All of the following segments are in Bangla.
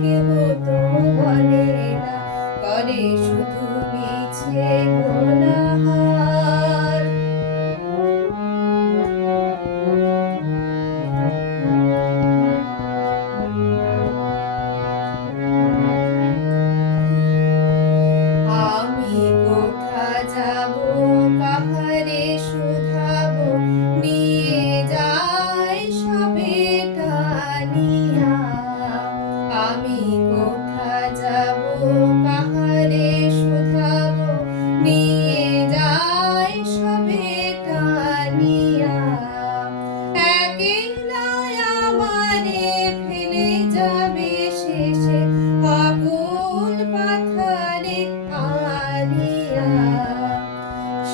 কেউ তো বলে না। করে শুধু মিছে গো।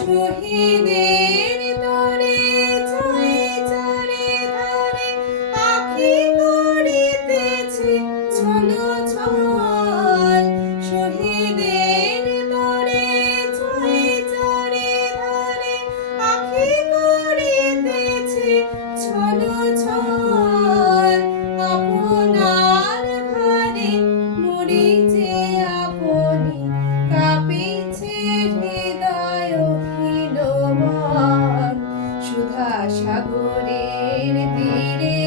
through healing. সাগরের তীরে